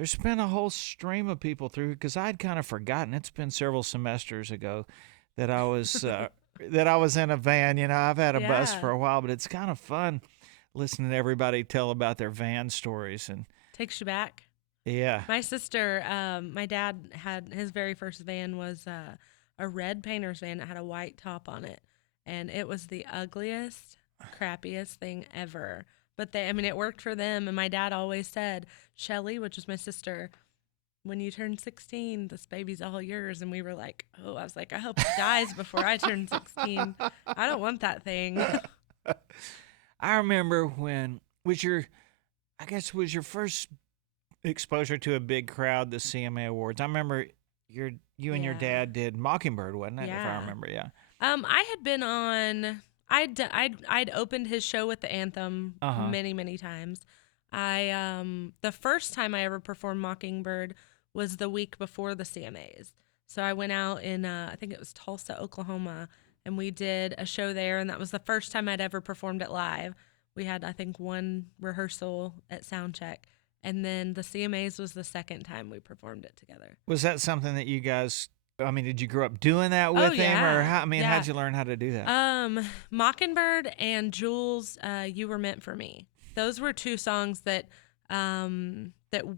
there's been a whole stream of people through because I'd kind of forgotten. It's been several semesters ago that I was that I was in a van. I've had a bus for Yeah. a while, but it's kind of fun listening to everybody tell about their van stories and Takes you back. yeah. My sister, my dad had his very first van was a red painter's van that had a white top on it. And it was the ugliest, crappiest thing ever. But it worked for them. And my dad always said, Shelly, which was my sister, when you turn 16, this baby's all yours. And we were like, oh, I was like, I hope it dies before I turn 16. I don't want that thing. I remember when I guess was your first exposure to a big crowd, the CMA Awards. I remember you and your Yeah. dad did Mockingbird, wasn't it? If I Yeah. remember, yeah. I had been on. I'd opened his show with the anthem Uh huh. many many times. The first time I ever performed Mockingbird was the week before the CMAs. So I went out in I think it was Tulsa, Oklahoma, and we did a show there, and that was the first time I'd ever performed it live. We had I think one rehearsal at soundcheck, and then the CMAs was the second time we performed it together. Was that something that you guys? I mean, did you grow up doing that Oh with him, or yeah, how? I mean, yeah. how'd you learn how to do that? Mockingbird and Jules, You Were Meant for Me. Those were two songs that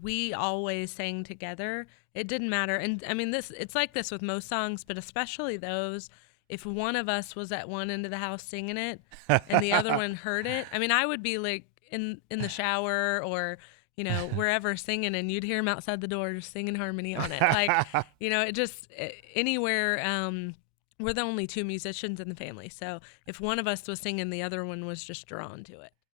we always sang together. It didn't matter, and I mean this. It's like this with most songs, but especially those. If one of us was at one end of the house singing it, and the other one heard it, I mean, I would be like in the shower or wherever singing, and you'd hear him outside the door just singing harmony on it. Like, it just anywhere. We're the only two musicians in the family, so if one of us was singing, the other one was just drawn to it.